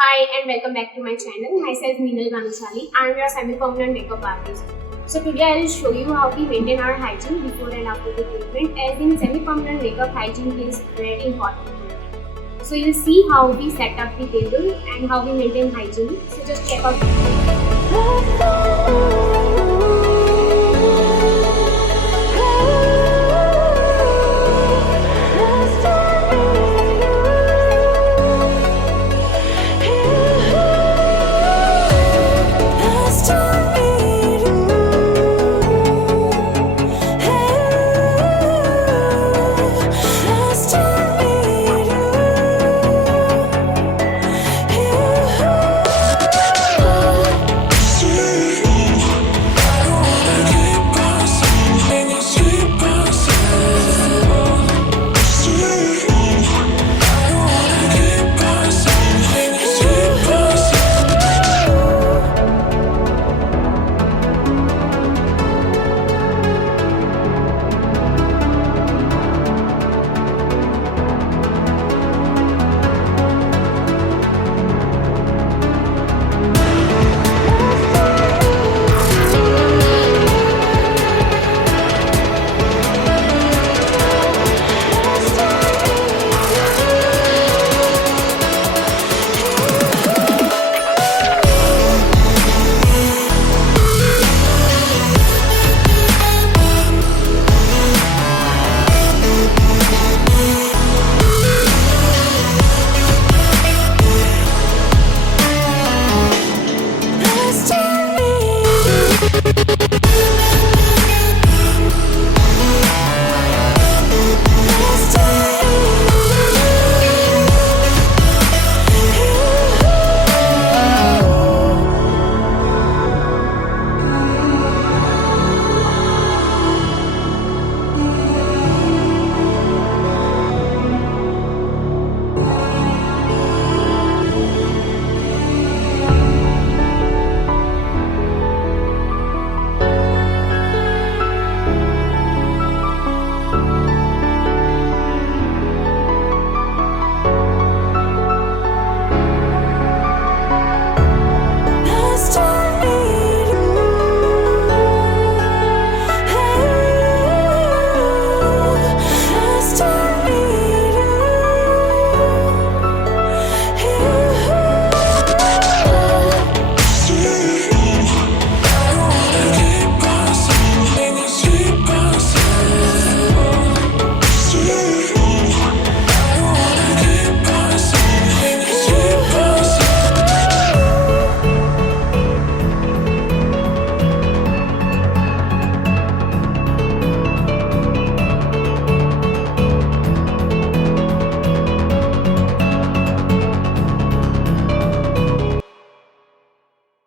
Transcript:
Hi and welcome back to my channel. Myself Minal Bhanushali. I am your semi-permanent makeup artist. So today I will show you how we maintain our hygiene before and after the treatment, as in semi-permanent makeup hygiene is very important. So you'll see how we set up the table and how we maintain hygiene. So just check out the video.